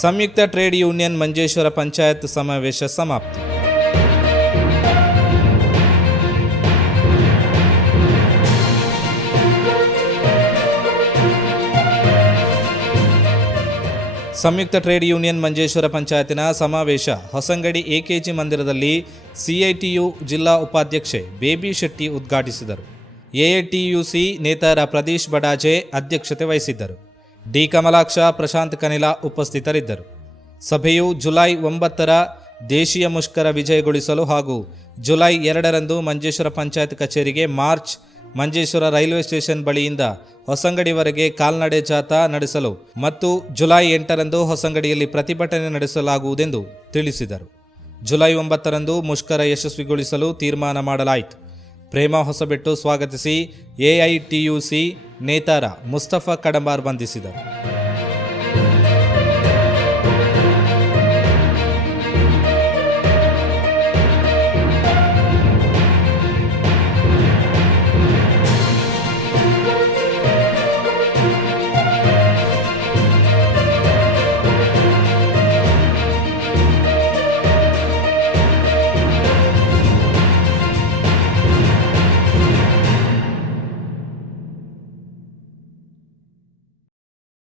ಸಂಯುಕ್ತ trade union Manjeshwar panchayat ಸಮಾವೇಶ ಸಮಾಪ್ತಿ. ಸಂಯುಕ್ತ ಟ್ರೇಡ್ ಯೂನಿಯನ್ ಮಂಜೇಶ್ವರ ಪಂಚಾಯತಿನ ಸಮಾವೇಶ ಹೊಸಂಗಡಿ ಎಕೆಜಿ ಮಂದಿರದಲ್ಲಿ ಸಿಐಟಿಯು ಜಿಲ್ಲಾ ಉಪಾಧ್ಯಕ್ಷೆ ಬೇಬಿ ಶೆಟ್ಟಿ ಉದ್ಘಾಟಿಸಿದರು. ಎಐಟಿಯುಸಿ ನೇತಾರ ಪ್ರದೀಶ್ ಬಡಾಜೆ ಅಧ್ಯಕ್ಷತೆ ವಹಿಸಿದ್ದರು. ಡಿ ಕಮಲಾಕ್ಷ, ಪ್ರಶಾಂತ್ ಕನಿಲ ಉಪಸ್ಥಿತರಿದ್ದರು. ಸಭೆಯು ಜುಲೈ ಒಂಬತ್ತರ ದೇಶೀಯ ಮುಷ್ಕರ ವಿಜಯಗೊಳಿಸಲು ಹಾಗೂ ಜುಲೈ ಎರಡರಂದು ಮಂಜೇಶ್ವರ ಪಂಚಾಯತ್ ಕಚೇರಿಗೆ ಮಾರ್ಚ್ ಮಂಜೇಶ್ವರ ರೈಲ್ವೆ ಸ್ಟೇಷನ್ ಬಳಿಯಿಂದ ಹೊಸಂಗಡಿವರೆಗೆ ಕಾಲ್ನಡೆ ಜಾಥಾ ನಡೆಸಲು ಮತ್ತು ಜುಲೈ ಎಂಟರಂದು ಹೊಸಂಗಡಿಯಲ್ಲಿ ಪ್ರತಿಭಟನೆ ನಡೆಸಲಾಗುವುದೆಂದು ತಿಳಿಸಿದರು. ಜುಲೈ ಒಂಬತ್ತರಂದು ಮುಷ್ಕರ ಯಶಸ್ವಿಗೊಳಿಸಲು ತೀರ್ಮಾನ ಮಾಡಲಾಯಿತು. ಪ್ರೇಮ ಹೊಸಬೆಟ್ಟು ಸ್ವಾಗತಿಸಿ ಎಐಟಿಯುಸಿ ನೇತಾರ ಮುಸ್ತಫಾ ಕಡಂಬಾರ್ ಬಂಧಿಸಿದರು.